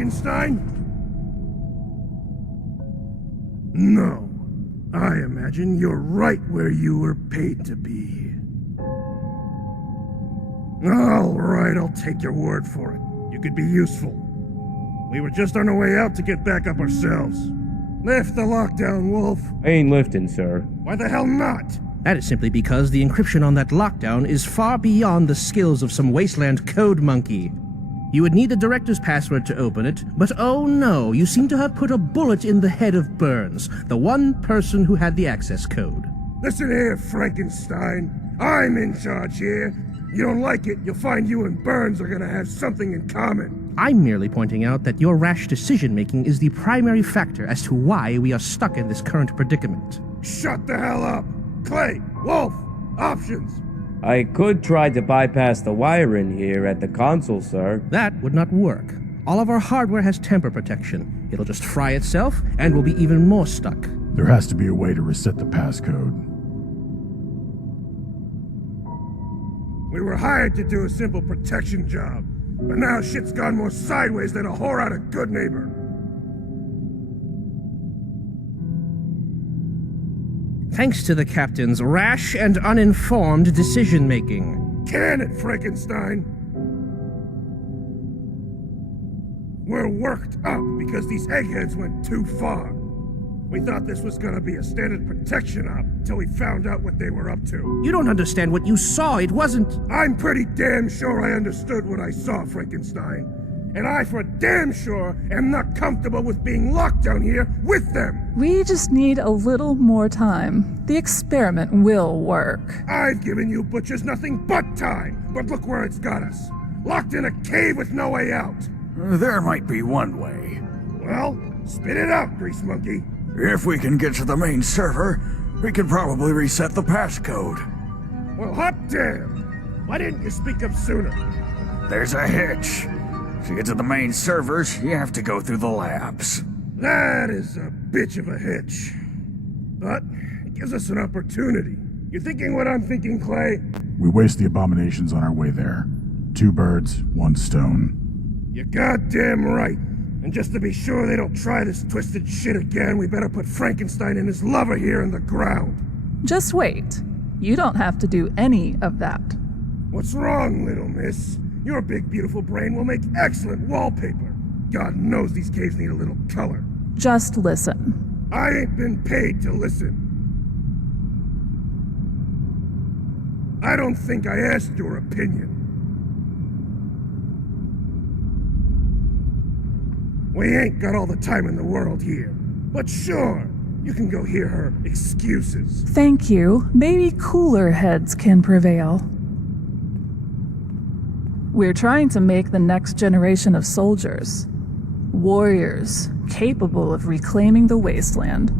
Frankenstein? No. I imagine you're right where you were paid to be. All right, I'll take your word for it. You could be useful. We were just on our way out to get back up ourselves. Lift the lockdown, Wolf. I ain't lifting, sir. Why the hell not? That is simply because the encryption on that lockdown is far beyond the skills of some wasteland code monkey. You would need the director's password to open it, but oh no, you seem to have put a bullet in the head of Burns, the one person who had the access code. Listen here, Frankenstein. I'm in charge here. You don't like it, you'll find you and Burns are gonna have something in common. I'm merely pointing out that your rash decision-making is the primary factor as to why we are stuck in this current predicament. Shut the hell up! Clay, Wolf, options! I could try to bypass the wiring here at the console, sir. That would not work. All of our hardware has temper protection. It'll just fry itself, and we'll be even more stuck. There has to be a way to reset the passcode. We were hired to do a simple protection job, but now shit's gone more sideways than a whore out of Good Neighbor. Thanks to the captain's rash and uninformed decision-making. Can it, Frankenstein? We're worked up because these eggheads went too far. We thought this was gonna be a standard protection op till we found out what they were up to. You don't understand what you saw. It wasn't... I'm pretty damn sure I understood what I saw, Frankenstein. And I for damn sure am not comfortable with being locked down here with them. We just need a little more time. The experiment will work. I've given you butchers nothing but time, but look where it's got us. Locked in a cave with no way out. There might be one way. Well, spit it out, Grease Monkey. If we can get to the main server, we can probably reset the passcode. Well, hot damn! Why didn't you speak up sooner? There's a hitch. To get to the main servers, you have to go through the labs. That is a bitch of a hitch. But it gives us an opportunity. You thinking what I'm thinking, Clay? We waste the abominations on our way there. 2 birds, 1 stone. You're goddamn right. And just to be sure they don't try this twisted shit again, we better put Frankenstein and his lover here in the ground. Just wait. You don't have to do any of that. What's wrong, little miss? Your big, beautiful brain will make excellent wallpaper. God knows these caves need a little color. Just listen. I ain't been paid to listen. I don't think I asked your opinion. We ain't got all the time in the world here. But sure, you can go hear her excuses. Thank you. Maybe cooler heads can prevail. We're trying to make the next generation of soldiers. Warriors, capable of reclaiming the wasteland.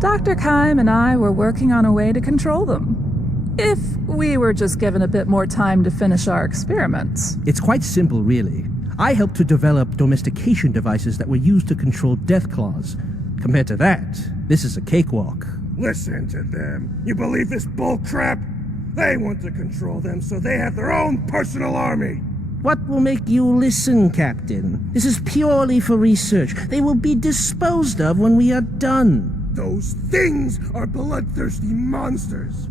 Dr. Keim and I were working on a way to control them. If we were just given a bit more time to finish our experiments. It's quite simple, really. I helped to develop domestication devices that were used to control death claws. Compared to that, this is a cakewalk. Listen to them. You believe this bullcrap? They want to control them so they have their own personal army. What will make you listen, Captain? This is purely for research. They will be disposed of when we are done. Those things are bloodthirsty monsters.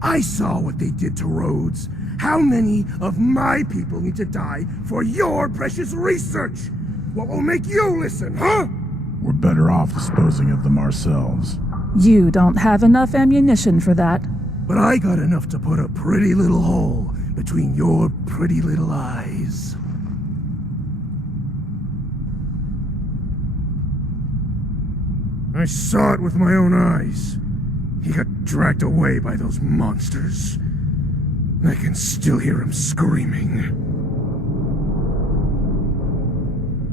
I saw what they did to Rhodes. How many of my people need to die for your precious research? What will make you listen, huh? We're better off disposing of them ourselves. You don't have enough ammunition for that. But I got enough to put a pretty little hole between your pretty little eyes. I saw it with my own eyes. He got dragged away by those monsters. I can still hear him screaming.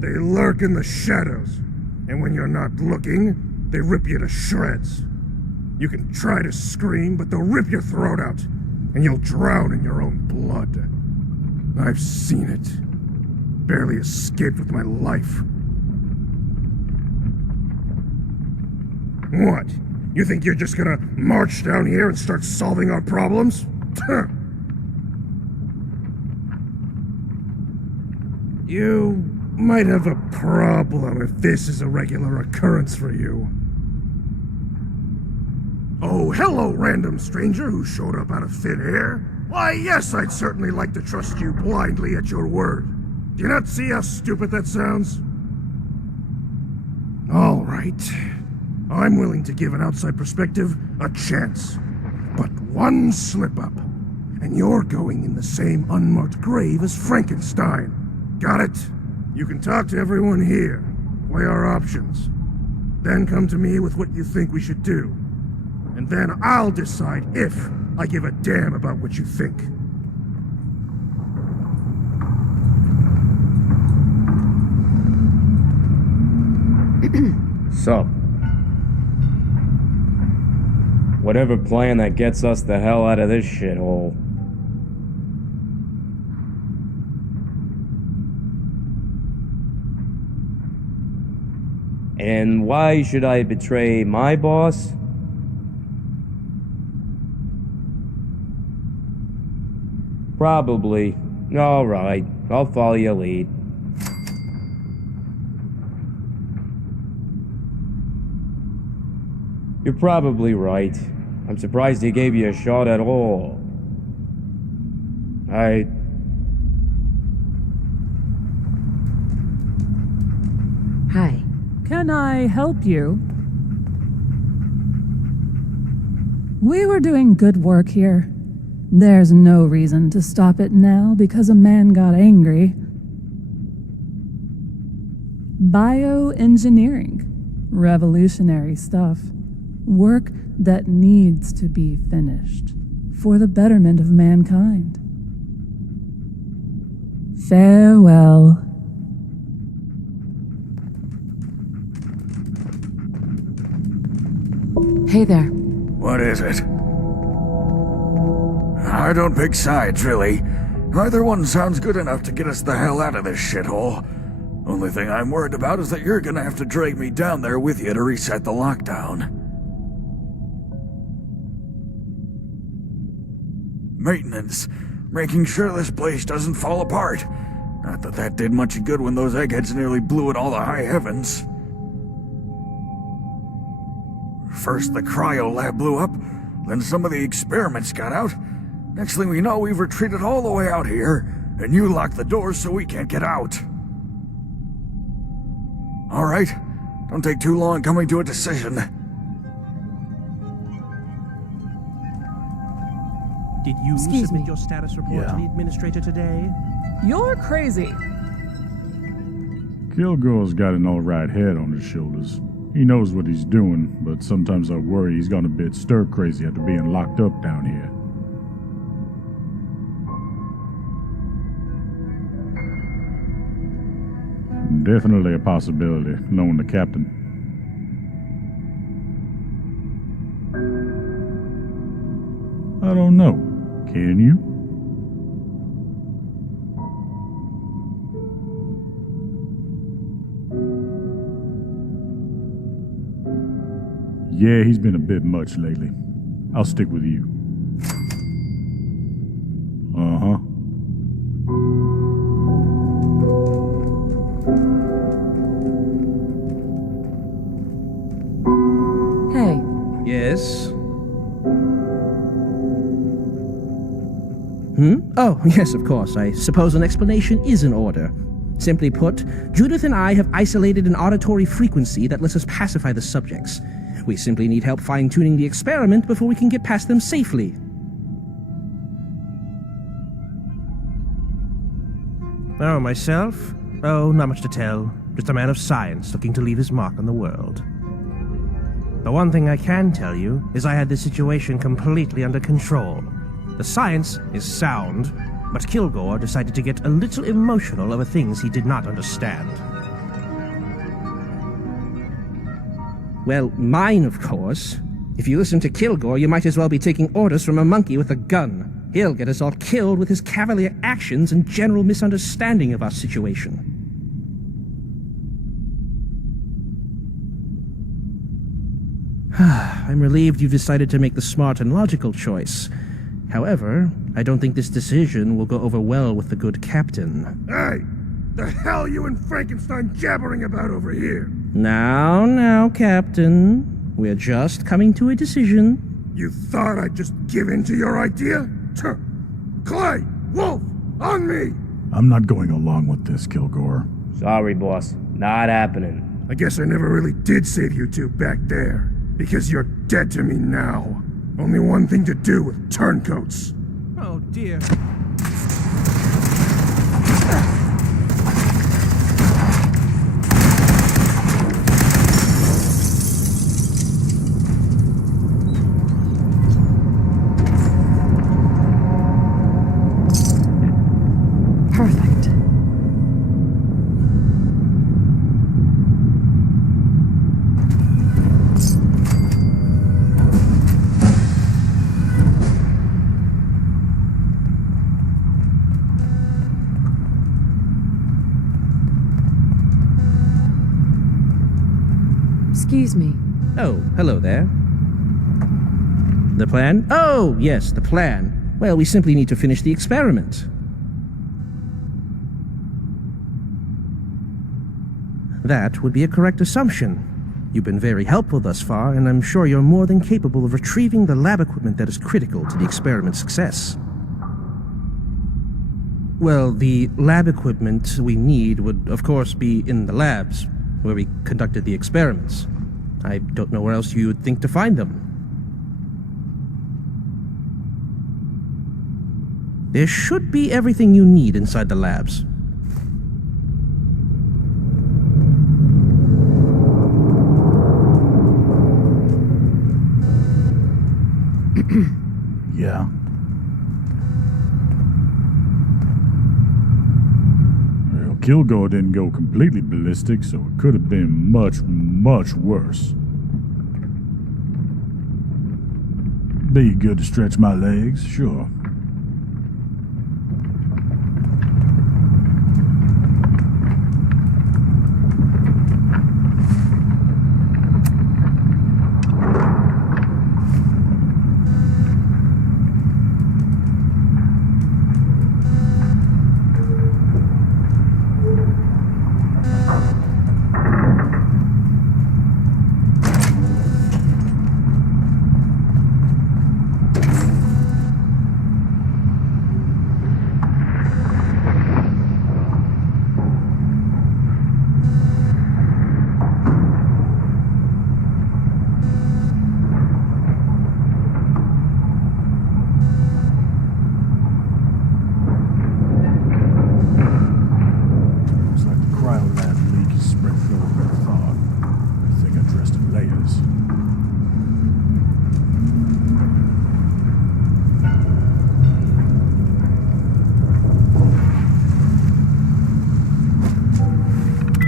They lurk in the shadows, and when you're not looking, they rip you to shreds. You can try to scream, but they'll rip your throat out, and you'll drown in your own blood. I've seen it. Barely escaped with my life. What? You think you're just gonna march down here and start solving our problems? You might have a problem if this is a regular occurrence for you. Oh, hello, random stranger who showed up out of thin air. Why, yes, I'd certainly like to trust you blindly at your word. Do you not see how stupid that sounds? All right. I'm willing to give an outside perspective a chance. But one slip-up, and you're going in the same unmarked grave as Frankenstein. Got it? You can talk to everyone here, weigh our options. Then come to me with what you think we should do. And then I'll decide if I give a damn about what you think. So, whatever plan that gets us the hell out of this shithole. And why should I betray my boss? Probably. Alright, I'll follow your lead. You're probably right. I'm surprised he gave you a shot at all. Hi. Can I help you? We were doing good work here. There's no reason to stop it now because a man got angry. Bioengineering. Revolutionary stuff. Work that needs to be finished for the betterment of mankind. Farewell. Hey there. What is it? I don't pick sides, really. Either one sounds good enough to get us the hell out of this shithole. Only thing I'm worried about is that you're gonna have to drag me down there with you to reset the lockdown. Maintenance. Making sure this place doesn't fall apart. Not that that did much good when those eggheads nearly blew at all the high heavens. First the cryo lab blew up, then some of the experiments got out. Next thing we know, we've retreated all the way out here, and you locked the doors so we can't get out. Alright, don't take too long coming to a decision. Did you Excuse submit me. your status report Yeah. to the administrator today? You're crazy. Kilgore's got an alright head on his shoulders. He knows what he's doing, but sometimes I worry he's gone a bit stir-crazy after being locked up down here. Definitely a possibility, knowing the captain. I don't know. Can you? Yeah, he's been a bit much lately. I'll stick with you. Uh-huh. Hey, Yes? Oh, yes, of course. I suppose an explanation is in order. Simply put, Judith and I have isolated an auditory frequency that lets us pacify the subjects. We simply need help fine-tuning the experiment before we can get past them safely. Oh, myself? Oh, not much to tell. Just a man of science looking to leave his mark on the world. The one thing I can tell you is I had this situation completely under control. The science is sound, but Kilgore decided to get a little emotional over things he did not understand. Well, mine, of course. If you listen to Kilgore, you might as well be taking orders from a monkey with a gun. He'll get us all killed with his cavalier actions and general misunderstanding of our situation. I'm relieved you've decided to make the smart and logical choice. However, I don't think this decision will go over well with the good captain. Hey! The hell you and Frankenstein jabbering about over here? Now, Captain. We're just coming to a decision. You thought I'd just give in to your idea? Tuh. Clay! Wolf! On me! I'm not going along with this, Kilgore. Sorry, boss. Not happening. I guess I never really did save you two back there. Because you're dead to me now. Only one thing to do with turncoats. Oh, dear. Perfect. Excuse me. Oh, hello there. The plan? Oh, yes, the plan. Well, we simply need to finish the experiment. That would be a correct assumption. You've been very helpful thus far, and I'm sure you're more than capable of retrieving the lab equipment that is critical to the experiment's success. Well, the lab equipment we need would, of course, be in the labs, where we conducted the experiments. I don't know where else you would think to find them. There should be everything you need inside the labs. Yeah? Well, Kilgore didn't go completely ballistic, so it could have been much, much worse. Be good to stretch my legs, sure.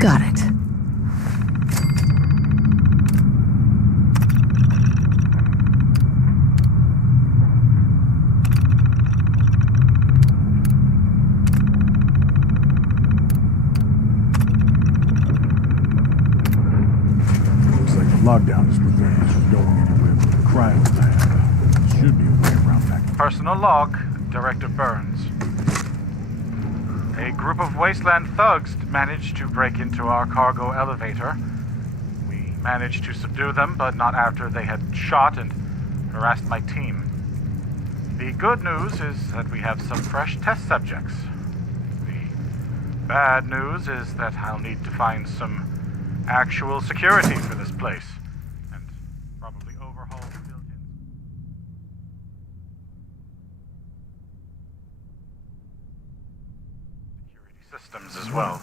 Got it. Looks like the lockdown is preventing us from going anywhere but the cryo lab. Should be a way around back. Personal log, Director Burns. A group of wasteland thugs managed to break into our cargo elevator. We managed to subdue them, but not after they had shot and harassed my team. The good news is that we have some fresh test subjects. The bad news is that I'll need to find some actual security for this place, and probably overhaul the buildings. Security systems as well.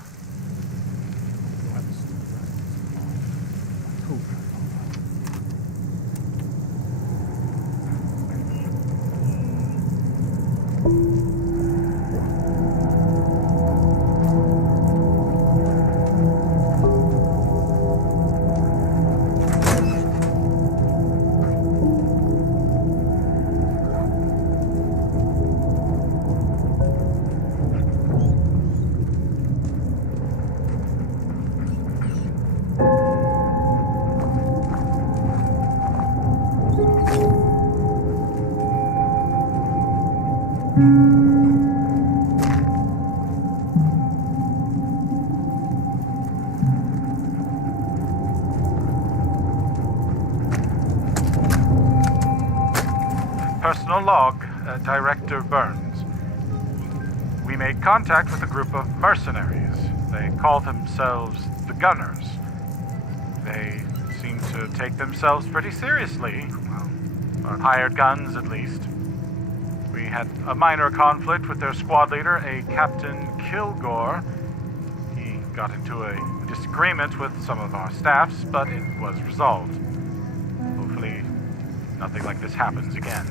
Personal log, Director Burns. We made contact with a group of mercenaries. They call themselves the Gunners. They seem to take themselves pretty seriously. Well, or hired guns, at least. We had a minor conflict with their squad leader, a Captain Kilgore. He got into a disagreement with some of our staffs, but it was resolved. Hopefully, nothing like this happens again.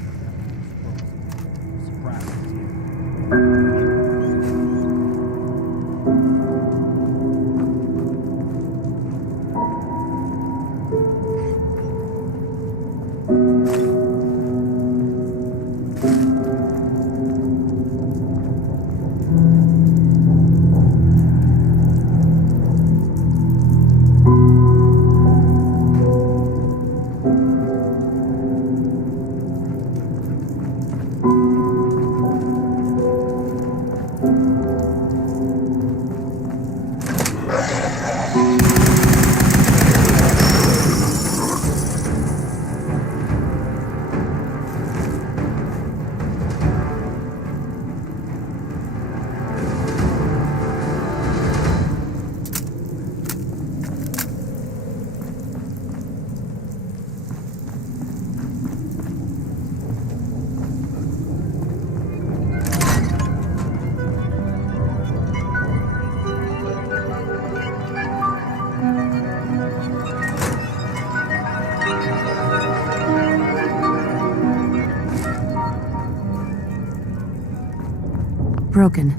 Broken.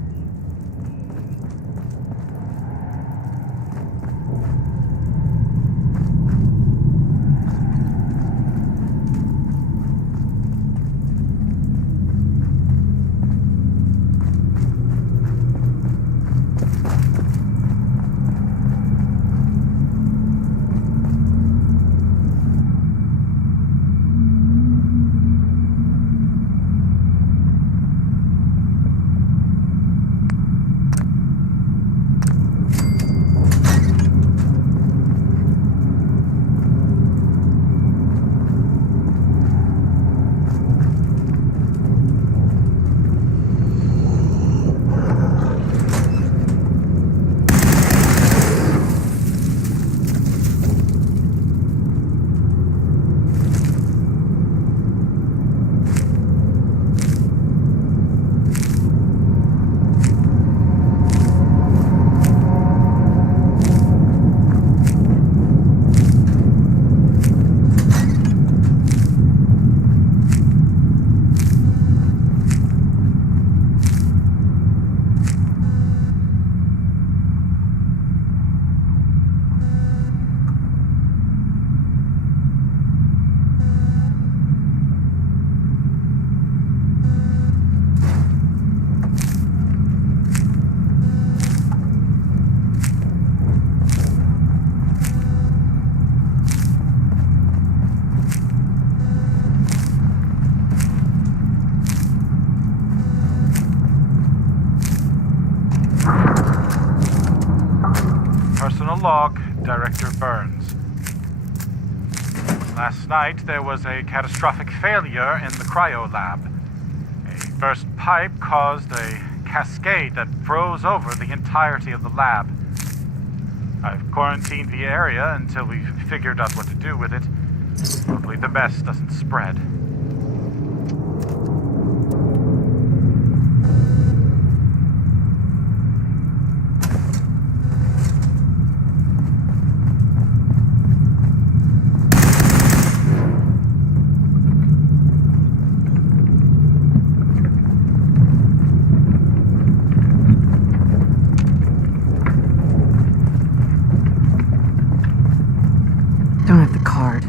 Personal log, Director Burns. Last night, there was a catastrophic failure in the cryo lab. A burst pipe caused a cascade that froze over the entirety of the lab. I've quarantined the area until we've figured out what to do with it. Hopefully the mess doesn't spread. Don't have the card.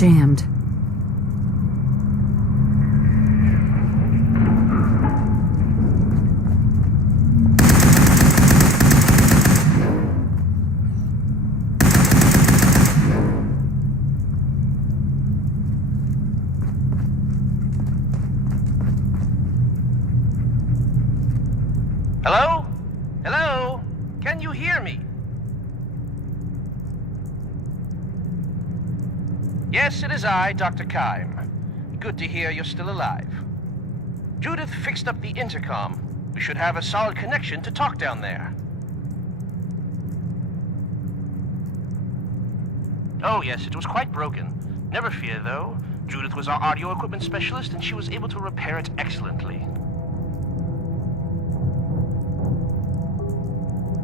jammed. Hello? Hello? Can you hear me? Yes, it is I, Dr. Kime. Good to hear you're still alive. Judith fixed up the intercom. We should have a solid connection to talk down there. Oh, yes, it was quite broken. Never fear, though. Judith was our audio equipment specialist, and she was able to repair it excellently.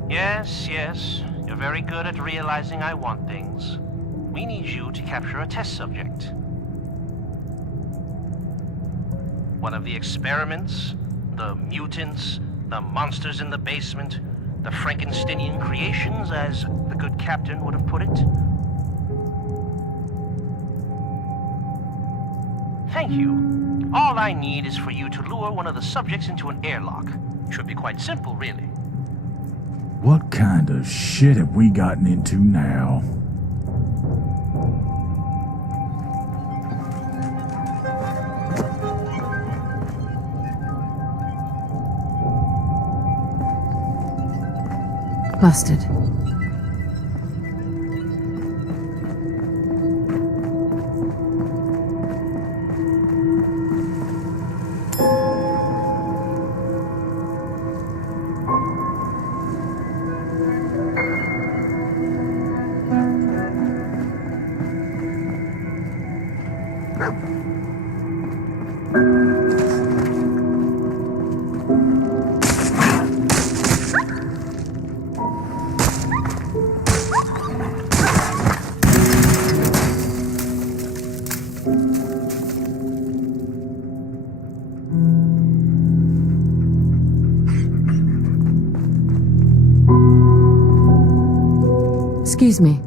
Yes, yes. You're very good at realizing I want things. We need you to capture a test subject. One of the experiments, the mutants, the monsters in the basement, the Frankensteinian creations, as the good captain would have put it. Thank you. All I need is for you to lure one of the subjects into an airlock. Should be quite simple, really. What kind of shit have we gotten into now? Busted. Excuse me.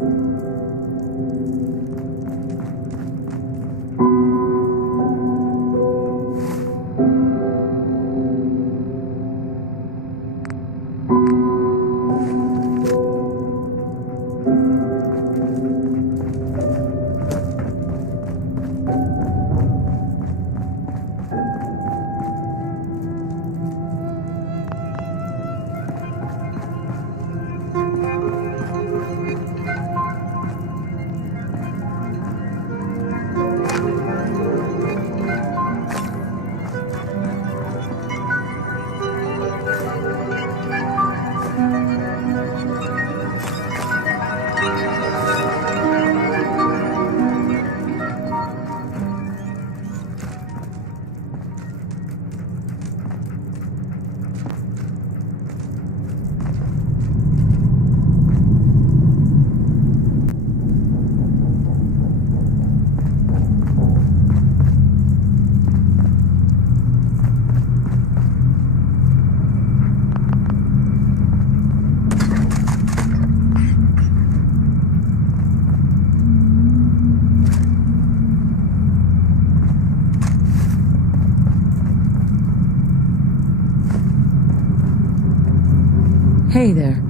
Hey there.